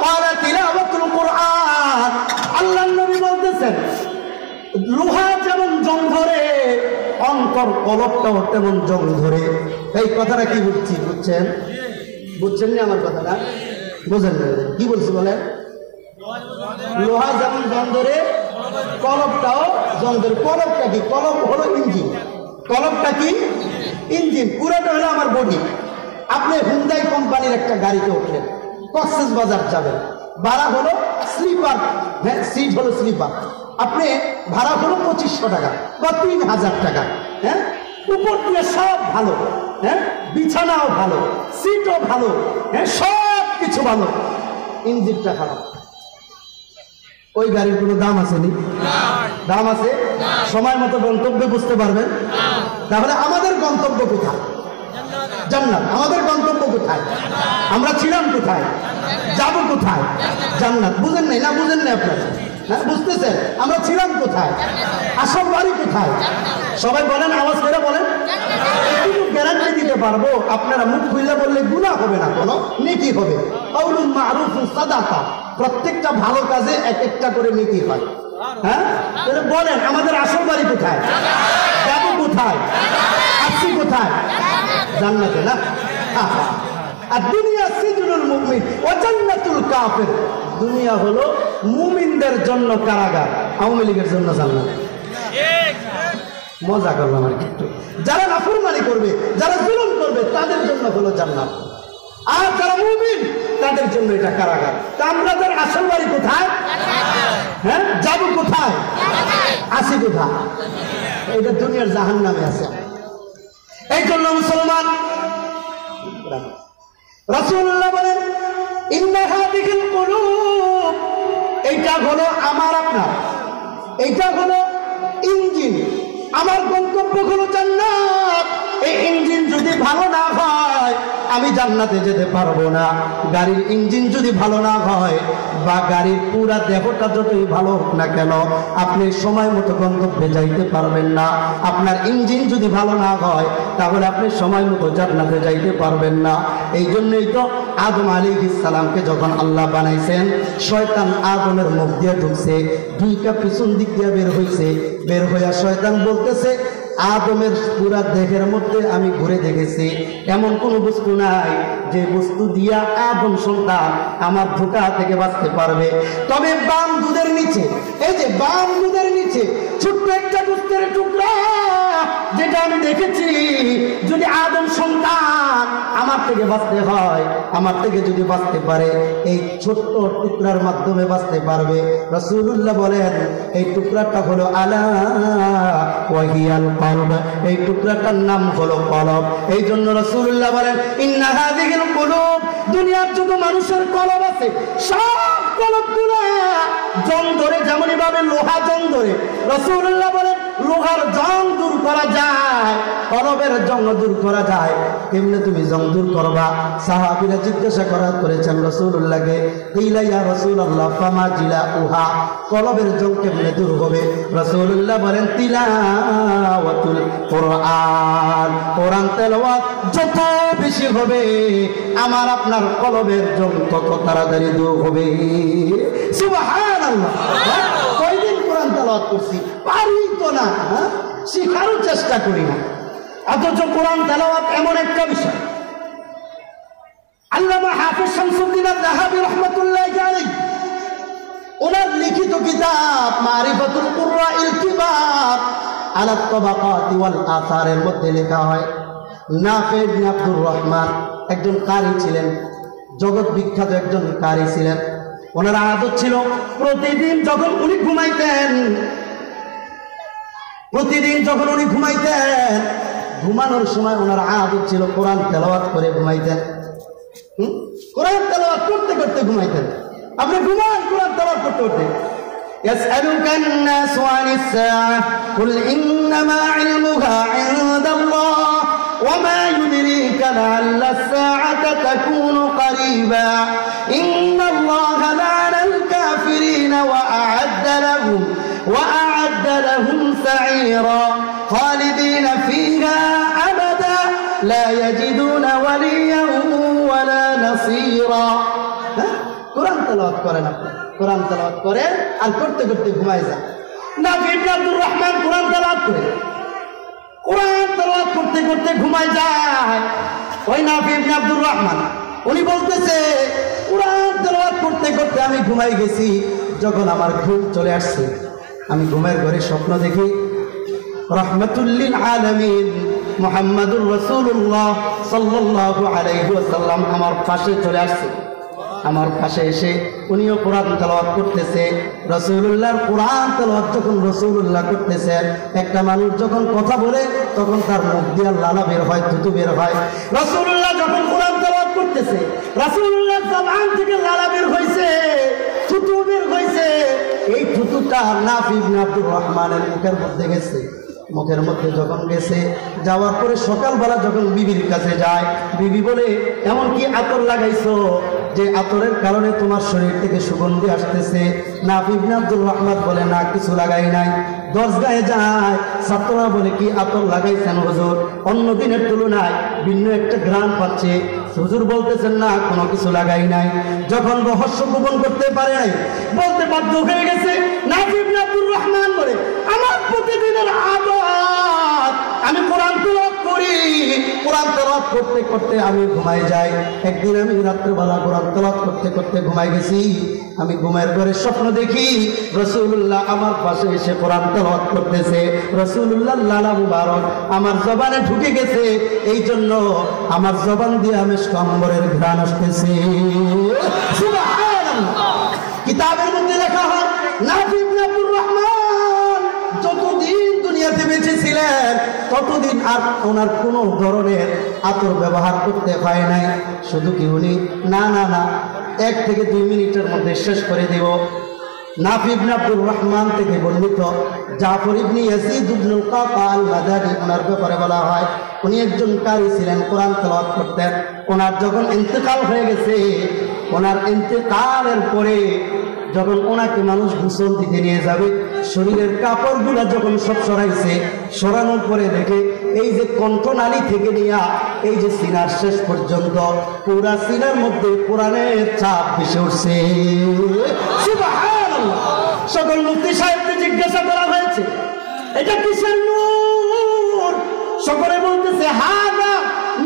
ক্বালা তিলাওয়াতুল কুরআন। আল্লাহর নবী বলতেছেন, লোহা যেমন জং ধরে, অন্তর কলবটাও তেমন জং ধরে। এই কথাটা কি বুঝছেন? বুঝছেন না আমার কথাটা? বুঝেন না? কি বলছি বলেন? লোহা যেমন জং ধরে, কলবটাও জং ধরে। কলবটা কি? কলব হলো ইঞ্জিন। কলবটা কি? ইঞ্জিন। পুরোটা হলো আমার বডি। আপনি হুন্ডাই কোম্পানির একটা গাড়িতে উঠলেন, কক্সবাজার যাবেন, ভাড়া হলো স্লিপার, হ্যাঁ সিট হলো স্লিপার, আপনি ভাড়া হলো 2500 টাকা বা 3000 টাকা। হ্যাঁ, উপর দিয়ে সব ভালো, হ্যাঁ বিছানাও ভালো, সিটও ভালো, হ্যাঁ সব কিছু ভালো, ইঞ্জিনটা খারাপ। ওই গাড়ির কোনো দাম আছে নি? দাম আছে? সময় মতো গন্তব্যে বুঝতে পারবেন। তাহলে আমাদের গন্তব্য কোথায়? জান্নাত। আমাদের গন্তব্য কোথায়? আমরা ছিলাম কোথায়? যাব কোথায়? জান্নাত। বুঝেন নাই? না বুঝেন নাই আপনারা? হ্যাঁ বুঝতেছেন? আমরা ছিলাম কোথায়? আসল বাড়ি কোথায়? সবাই বলেন, আওয়াজ করে বলেন। একটু গ্যারান্টি দিতে পারবো, আপনারা মুখ খুলে বললে গুনাহ হবে না, কোনো নেকি হবে। কাউলুন মারুফুন সাদাকা। প্রত্যেকটা ভালো কাজে এক একটা করে নেকি হয়। হ্যাঁ, তাহলে বলেন আমাদের আসল বাড়ি কোথায়? যাব কোথায়? আসছি কোথায়? জান্নাতে না? আর দুনিয়া সিজনুল মুমিন ওয়া জান্নাতুল কাফির। দুনিয়া হলো মুমিনদের জন্য কারাগার, আওয়ামী লীগের জন্য জান্নাত। মজা করলাম আর একটু। যারা নাফরমানি করবে, যারা জুলুম করবে, তাদের জন্য হলো জান্নাত। আর যারা মুমিন তাদের জন্য এটা কারাগার। তা আমাদের আসল বাড়ি কোথায়? হ্যাঁ, যাবো কোথায়? আসি কোথায়? এটা দুনিয়ার জাহান্নামে আছে। এই জন্য মুসলমান রাসূলুল্লাহ বলেন, ইন্না হাযিহিল কুলুব, এইটা হলো আমার আপনার, এইটা হলো ইঞ্জিন। আমার গন্তব্য হলো জান্নাত। এই ইঞ্জিন যদি ভালো না হয় আমি জান্নাতে যেতে পারবো না। গাড়ির ইঞ্জিন যদি ভালো না হয় বা গাড়ির পুরা দেহটা যতই ভালো হোক না কেন, আপনি সময় মতো গন্তব্যে যাইতে পারবেন না। আপনার ইঞ্জিন যদি ভালো না হয় তাহলে আপনি সময় মতো জান্নাতে যাইতে পারবেন না। এই জন্যই তো আদম আলাইহিস সালামকে যখন আল্লাহ বানাইছেন, শয়তান আদমের মুখ দিয়ে ঢুকছে, দুইটা পিছন দিক দিয়ে বের হইছে। বের হইয়া শয়তান বলতেছে, আদমের পুরা দেহের মধ্যে আমি ঘুরে দেখেছি, এমন কোন বস্তু নাই যে বস্তু দিয়া আদম সন্তান আমার ধোঁকা থেকে বাঁচতে পারবে। তবে বাম দুধের নিচে, এই যে বাম দুধের নিচে ছোট্ট একটা গোস্তের টুকরা যেটা আমি দেখেছি, যদি আদম সন্তান আমার থেকে বাঁচতে হয়, আমার থেকে যদি বাঁচতে পারে, এই ছোট্ট টুকরার মাধ্যমে বাঁচতে পারবে। রাসূলুল্লাহ বলেন এই টুকরাটা হলো আলা ওয়াহিয়াল কলব, এই টুকরাটার নাম হলো কলব। এই জন্য রাসূলুল্লাহ বলেন ইন্না হাযিহিল কুলুব, দুনিয়ার যত মানুষের কলব আছে সব কলবগুলো জং ধরে, যেমনই ভাবে লোহা জং ধরে, রাসূলুল্লাহ বলেন লোহার জং দূর করা যায়, কলবের জং দূর করা যায়, এমনি তুমি জং দূর করবা। সাহাবীরা জিজ্ঞাসা করেছেন রাসূলুল্লাহকে, কিলা ইয়া রাসূলুল্লাহ ফামা জিলা উহা, কলবের জং কেমনে দূর হবে? রাসূলুল্লাহ বলেন তিলাওয়াতুল কুরআন, কোরআন তেলাওয়াত যত বেশি হবে আমার আপনার কলবের জং তত তাড়াতাড়ি দূর হবে। সুবহানাল্লাহ। কয়দিন কোরআন তেলাওয়াত করছি, পারি তো না, শিখারও চেষ্টা করি না, অথচ কোরআন তেলাওয়াত এমন একটা বিষয়। আল্লামা হাফেজ শামসুদ্দিন আয-যাহাবী রাহমাতুল্লাহি আলাইহি ওনার লিখিত কিতাব মারিফাতুল কুররাইল কিবার আলা তাবাকাত ওয়াল আসারের মধ্যে লেখা হয়, নাফি ইবনে আব্দুর রহমান একজন কারি ছিলেন, জগৎ বিখ্যাত একজন কারি ছিলেন। ওনার আদত ছিল প্রতিদিন যখন উনি ঘুমাইতেন, ঘুমানোর সময় ওনার আদত ছিল কোরআন তেলাওয়াত করে ঘুমাইতেন। কোরআন তেলাওয়াত করতে করতে ঘুমাইতেন। আপনি ঘুমান কোরআন তেলাওয়াত করতে করতে। ইয়াসআলুকান নাসু আনিস সাআহ কুল ইন্নামা ইলমুহা ইনদাল্লাহ ওয়া মা ইউদরিকা লাআল্লা আস-সাআতা তাকুনু করিবা ইন্নাল্লাহা লা'নাল কাফিরিনা ওয়া আ'আদ্দা লাহুম সা'ীরা খালিদিনা ফিহা আবাদা লা ইয়াজিদুনা ওয়ালিয়ান ওয়ালা নাসীরা। কোরআন তেলাওয়াত করেন, আপনি কোরআন তেলাওয়াত করেন আর করতে করতে ঘুমায় যান। নাফি ইবনে আব্দুর রহমান কোরআন তেলাওয়াত করতে করতে ঘুমায় যায়। ওই নাফি ইবনে আব্দুর রহমান উনি বলতেছে কোরআন তেলাওয়াত করতে করতে আমি ঘুমাই গেছি, যখন আমার ঘুম চলে আসছে আমি ঘুমের ঘরে স্বপ্ন দেখি রাহমাতুল লিল আলামিন মুহাম্মাদুর রাসূলুল্লাহ সাল্লাল্লাহু আলাইহি ওয়াসাল্লাম আমার পাশে চলে আসছে। আমার পাশে এসে উনিও কোরআন তেলাওয়াত করতেছে। রাসূলুল্লাহর কোরআন তেলাওয়াত যখন রাসূলুল্লাহ করতেছেন, একটা মানুষ যখন কথা বলে তখন তার মুখ দিয়ে লালা বের হয়, থুতু বের হয়। রাসূলুল্লাহ যখন কোরআন তেলাওয়াত করতেছে, রাসূলুল্লাহর জবান থেকে লালা বের হইছে, থুতু বের হইছে। এই থুতুটা নাফি ইবনে আব্দুর রহমানের মুখের মধ্যে গেছে। মুখের মধ্যে যখন গেছে, যাওয়ার পরে সকালবেলা যখন বিবির কাছে যায়, বিবি বলে এমন কি আতর লাগাইছো যে আতরের কারণে তোমার শরীর থেকে সুগন্ধি আসতেছে? নাফি ইবনে আব্দুর রহমান বলে না, কিছু লাগাই নাই। দরজায় যায়, ছাত্ররা বলে কি আতর লাগাইছেন হুজুর? অন্য দিনের তুলনায় ভিন্ন একটা ঘ্রাণ পাচ্ছে। হুজুর বলতেছেন না, কোনো কিছু লাগাই নাই। যখন রহস্য গোপন করতে পারে নাই, বলতে বাধ্য হয়ে গেছে, নাফি ইবনে আব্দুর রহমান বলে আমার প্রতিদিনের আদত, আমি কোরআন তেলাওয়াত করি, কোরআন তেলাওয়াত করতে করতে আমি ঘুমাই যাই। একদিন আমি রাত্রেবেলা কোরআন তেলাওয়াত করতে করতে ঘুমাই গেছি। আমি ঘুমের ঘরে স্বপ্ন দেখি রাসূলুল্লাহ আমার পাশে এসে কোরআন তেলাওয়াত করতেছে। রাসূলুল্লাহ লালা মুবারক আমার জবানে ঢুকে গেছে, এই জন্য আমার জবান দিয়ে আমি সম্বরের ঘ্রাণ আসতেছে। সুবহানাল্লাহ। কিতাবের মধ্যে লেখা হয় নাফি ইবনে আব্দুর রহমান যতদিন দুনিয়াতে বেঁচে ছিলেন ততদিন আর ওনার কোনো ধরনের আতর ব্যবহার করতে হয় নাই। শুধু কি উনি না 1 থেকে 2 মিনিটের মধ্যে শেষ করে দেব। নাফি ইবনে আব্দুর রহমান থেকে বর্ণিত জাফর ইবনে ইয়াজিদ ইবনে কাকা আল-মাদানি ওনার ব্যাপারে বলা হয় উনি একজন কারি ছিলেন, কোরআন তেলাওয়াত করতেন। ওনার যখন ইন্তেকাল হয়ে গেছে, ওনার ইন্তেকালের পরে যখন ওনাকে মানুষ গোসল দিতে নিয়ে যাবে, শরীরের কাপড়গুলা যখন সব সরাইছে, সরানোর পরে দেখে এই যে কণ্ঠনালী থেকে নিয়ে এই যে সিনার শেষ পর্যন্ত পুরা সিনার মধ্যে কোরআনের ছাপ ভেসে উঠছে। সুবহানাল্লাহ। সকল মুফতি সাহেবকে জিজ্ঞাসা করা হয়েছে এটা কিসের নূর? সকলে বলতেছে হাযা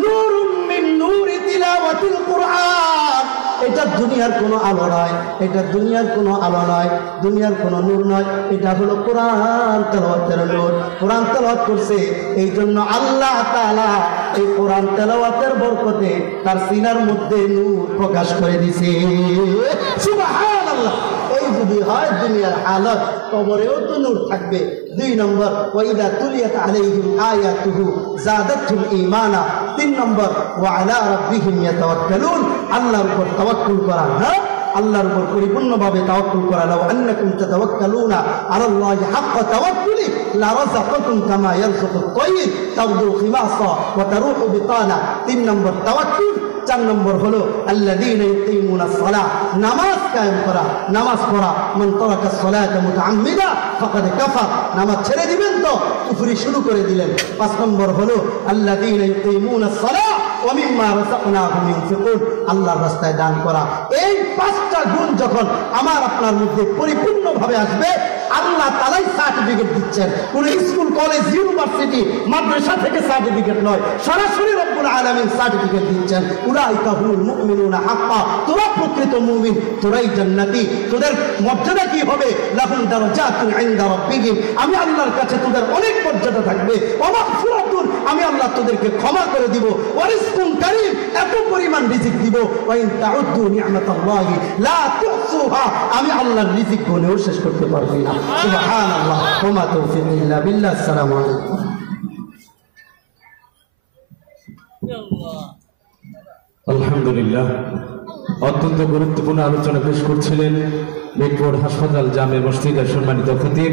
নূরুম মিন নূরি তিলাওয়াতিল কুরআন। এটা দুনিয়ার কোনো আলো নয়, এটা দুনিয়ার কোনো আলো নয়, দুনিয়ার কোনো নূর নয়, এটা হলো কোরআন তেলাওয়াতের নূর। কোরআন তেলাওয়াত করছে, এই জন্য আল্লাহ তাআলা এই কোরআন তেলাওয়াতের বরকতে তার সিনার মধ্যে নূর প্রকাশ করে দিয়েছে। সুবহানাল্লাহ। এই যদি হয় দুনিয়ার হালত, কবরেও তো নূর থাকবে। 2 নম্বর ওয়াইদা তুলিয়াত আলাইহিম আয়াতুহু যাদাতহুম ঈমানা। 3 নম্বর ওয়া আলা রাব্বিহিম ইয়াতাওয়াক্কালুন, আল্লাহর উপর তাওয়াক্কুল করা। হ্যাঁ, আল্লাহর উপর পরিপূর্ণভাবে তাওয়াক্কুল করা। লাউ আন্নাকুম তাতাওয়াক্কালুনা আলাল্লাহি হাক্কা তাওয়াক্কুলি লারাযাকাকুম কামা ইয়ারযুকুত তায়র তাগদু খিমাসা ওয়া তারুহু বিতানা। 3 নম্বর তাওয়াক্কুল। 4 নম্বর হলো আল্লাযীনা ইউকিমুনাস সালাহ, নামাজ কায়েম করা, নামাজ পড়া। মান তারাকাস সালাতা মুতাআম্মিদা ফাকাদ কাফার, নামাজ ছেড়ে দিবেন তো কুফরি শুরু করে দিলেন। 5 নম্বর হলো আল্লাযীনা ইউকিমুনাস সালাহ ওয়া মিম্মা রাযাকনাহুম ইউনফিকুন, আল্লাহর রাস্তায় দান করা। এই 5টা গুণ যখন আমার আপনার মধ্যে পরিপূর্ণভাবে আসবে, আল্লাহ তাআলাই সার্টিফিকেট দিচ্ছেন। কোন স্কুল, কলেজ, ইউনিভার্সিটি, মাদ্রাসা থেকে সার্টিফিকেট নয়, সরাসরি রব্বুল আলামিন সার্টিফিকেট দিচ্ছেন। উলাইকা হুমুল মুমিনুনা হাক্কা, তোরা প্রকৃত মুমিন, তোরাই জান্নাতি। তোদের মর্যাদা কি হবে? লাহুম দারাজাতুন ইনদা রাব্বিহিম, আমি আল্লাহর কাছে তোদের অনেক মর্যাদা থাকবে। ওয়া মাগফিরাতুন, আমি আল্লাহ তোদেরকে ক্ষমা করে দিব। ওয়া রিজকুন কারীম, এত পরিমাণ রিজিক দিব। ওয়া ইন তাউদ্দু নি'মাতাল্লাহি লা তুহসুহা, আমি আল্লাহর রিজিক গুনেও শেষ করতে পারবি না। সুবহানাল্লাহ ওয়া মা তাওফীক ইল্লা বিল্লাহ। আসসালামু আলাইকুম। আলহামদুলিল্লাহ, অত্যন্ত গুরুত্বপূর্ণ আলোচনা পেশ করছিলেন মিরপুর হাসপাতাল জামে মসজিদের সম্মানিত খতিব